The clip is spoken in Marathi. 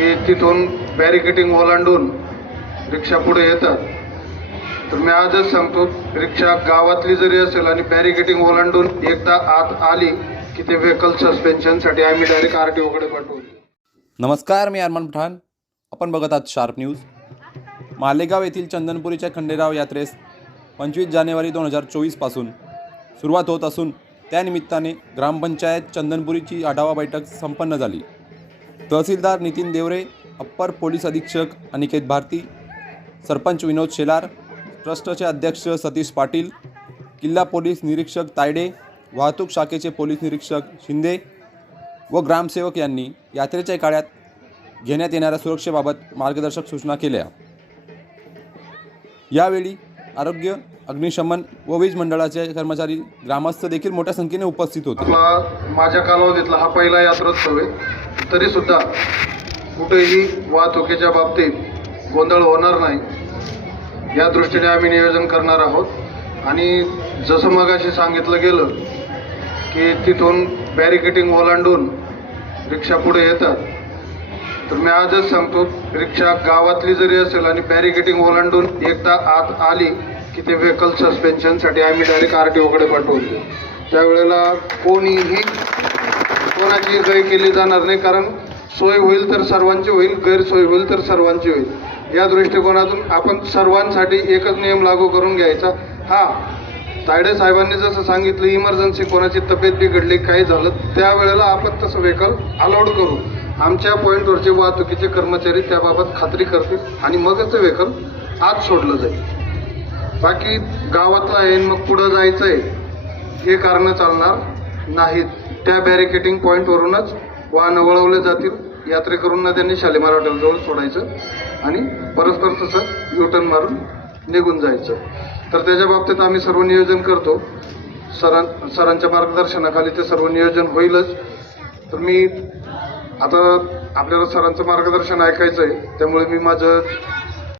की तिथून बॅरिकेटिंग ओलांडून रिक्षा पुढे येतात. तर मी आजच सांगतो रिक्षा गावातली जरी असेल आणि बॅरिकेटिंग ओलांडून एकदा आत आली की ते व्हेकल सस्पेन्शनसाठी आम्ही डायरेक्ट आर टी ओकडे पाठवू. नमस्कार मी अरमान पठाण. आपण बघत आहात शार्प न्यूज मालेगाव येथील चंदनपुरीच्या खंडेराव यात्रेस पंचवीस जानेवारी दोन हजार चोवीसपासून सुरुवात होत असून त्यानिमित्ताने ग्रामपंचायत चंदनपुरीची आढावा बैठक संपन्न झाली. तहसीलदार नितीन देवरे अप्पर पोलीस अधीक्षक अनिकेत भारती सरपंच विनोद शेलार ट्रस्टचे अध्यक्ष सतीश पाटील किल्ला पोलीस निरीक्षक तायडे वाहतूक शाखेचे पोलीस निरीक्षक शिंदे व ग्रामसेवक यांनी यात्रेच्या काळात घेण्यात येणाऱ्या सुरक्षेबाबत मार्गदर्शक सूचना केल्या. यावेळी आरोग्य अग्निशमन व वीज मंडळाचे कर्मचारी ग्रामस्थ देखील मोठ्या संख्येने उपस्थित होते. माझ्या कालावधीतला हा पहिला यात्रोत्सव आहे. तरीसुद्धा कुठेही वाहतुकीच्या बाबतीत गोंधळ होणार नाही. या दृष्टीने आम्ही नियोजन करणार आहोत. आणि जसं मगाशी सांगितलं गेलं की तिथून बॅरिकेटिंग ओलांडून रिक्षा पुढे येतात. तर मी आजच सांगतो रिक्षा गावातली जरी असेल आणि बॅरिकेटिंग ओलांडून एकदा आत आली की ते व्हेकल सस्पेन्शनसाठी आम्ही डायरेक्ट आर टी ओकडे पाठवतो. त्यावेळेला कोणीही कोणाची गय केली जाणार नाही कारण सोय होईल तर सर्वांची होईल गैरसोय होईल तर सर्वांची होईल. या दृष्टिकोनातून आपण सर्वांसाठी एकच नियम लागू करून घ्यायचा. हा तायडे साहेबांनी जसं सांगितलं इमर्जन्सी कोणाची तब्येत बिघडली काही झालं त्यावेळेला आपण तसं व्हेकल अलाउड करू. आमच्या पॉईंटवरचे वाहतुकीचे कर्मचारी त्याबाबत खात्री करतील आणि मगच ते व्हेकल आत सोडलं जाईल. बाकी गावातला आहे मग पुढं जायचं आहे हे कारणं चालणार नाहीत. त्या बॅरिकेटिंग पॉईंटवरूनच वाहनं वळवले जातील. यात्रेकरूंना त्यांनी शालिमार हॉटेलजवळ सोडायचं आणि परस्पर तसं युटर्न मारून निघून जायचं. तर त्याच्या बाबतीत आम्ही सर्व नियोजन करतो. सरां सरांच्या मार्गदर्शनाखाली ते सर्व नियोजन होईलच. तर मी आता आपल्याला सरांचं मार्गदर्शन ऐकायचं आहे त्यामुळे मी माझं